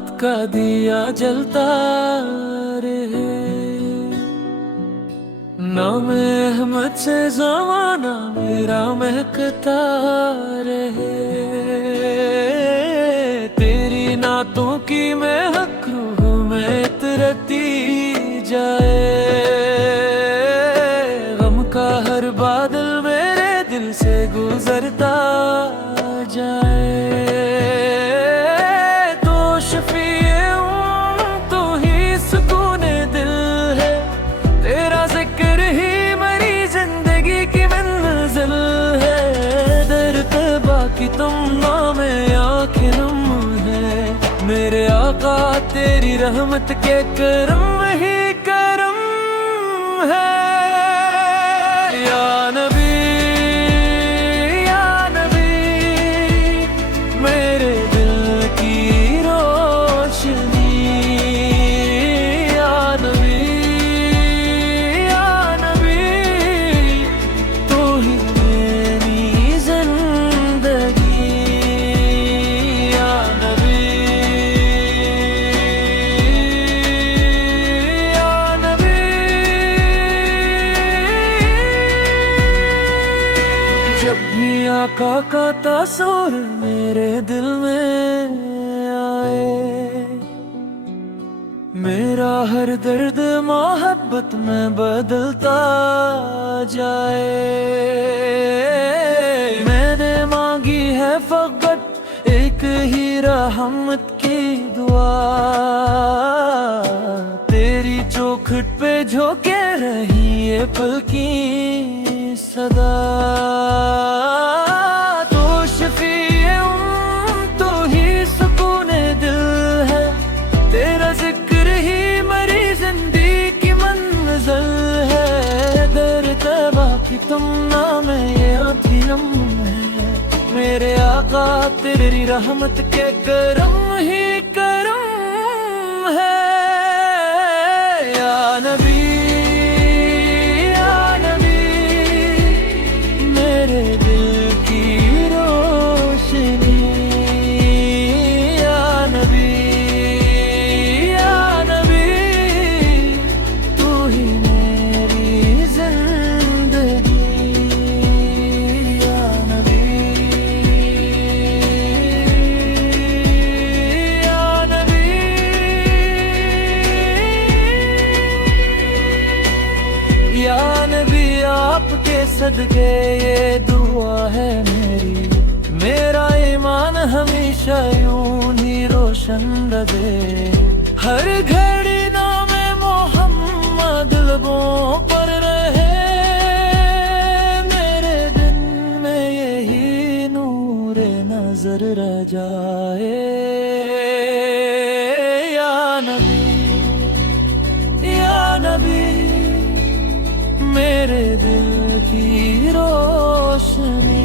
मोहब्बत का दिया जलता रहे। नाम अहमद से ज़माना मेरा महकता रहे। तेरी नातों की महक रूह में इतरती जाए। गम का हर बादल मेरे दिल से गुजरता जाए। तो शफीए तो ही सुकूने दिल है। तेरा जिक्र ही मेरी जिंदगी की मंजिल है। दर पे बाकी तुम नामे आँखें नम है। मेरे आका तेरी रहमत के करम ही करम है। या नबी या नबी मेरे दिल की रोशनी। या नबी या नबी तू ही मेरी जिंदगी। या नबी या नबी। जब भी आका का तासुर मेरे दिल में आए। मेरा हर दर्द मोहब्बत में बदलता जाए। मैंने मांगी है फकत एक ही रहमत की दुआ। तेरी चौखट पे झोंके रही ये पल की सदा। तो शफीए तो ही सुकूने दिल है। तेरा जिक्र ही मेरी जिंदगी की मंजिल है। दर तबा की तुम नाम ये अधीरम है। मेरे आका तेरी रहमत के करम ही करम है। या नबी या नबी मेरे दिल की रोशनी। या नबी या नबी तू ही मेरी जिंदगी। या नबी या नबी। या नबी आपके सदके ये दुआ है मेरी। मेरा ईमान हमेशा यूं ही रोशन रहे। हर घड़ी नाम मोहम्मद लबों पर रहे। मेरे दिन में यही नूर नजर रह जाए। या नबी या नबी मेरे दिल की रोशनी।